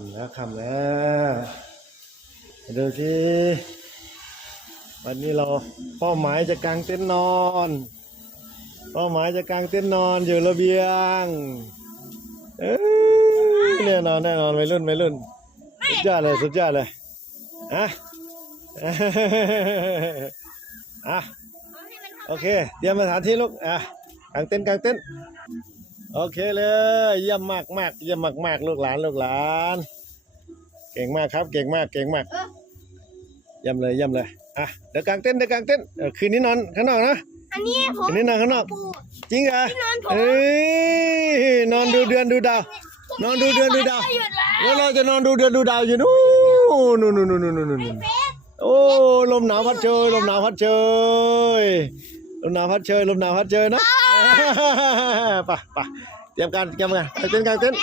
ำแล้วคำแล้วดูสิวันนี้เราเป้าหมายจะกางเต็นท์นอน เป้าหมายจะกางเต็นท์นอนอยู่ระเบียงเอ้ยแน่นอนแน่นอนวัยรุ่นวัยรุ่นสุดยอดเลยสุดยอดเลยอะอะโอเค เตรียมสถานที่ลูกอะกางเต็นท์กางเต็นท์ โอเคเลยเยี่ยมมากมากเยี่ยมมากมากลูกหลานลูกหลาน เก่งมากครับ เก่งมากเก่งมากเยี่ยมเลยเยี่ยมเลยอะเดี๋ยวกางเต็นท์เดี๋ยวกางเต็นท์เออคืนนี้นอนข้างนอกนะอันนี้ผมคืนนี้นอนข้างนอก ปูจริงเหรอที่นอนผมเอ้ยนอนดูเดือนดูดาว นอนดูเดือนดูดาว หยุดแล้วแล้วเราจะนอนดูเดือนดูดาวอยู่นู่นนู่นนู่นนู่นนู่นนู่นนู่นโอ้ลมหนาวพัดเชยลมหนาวพัดเชยลมหนาวพัดเชยลมหนาวพัดเชยนะ ไปไปเตรียมการเตรียมการเต้นกางเต้น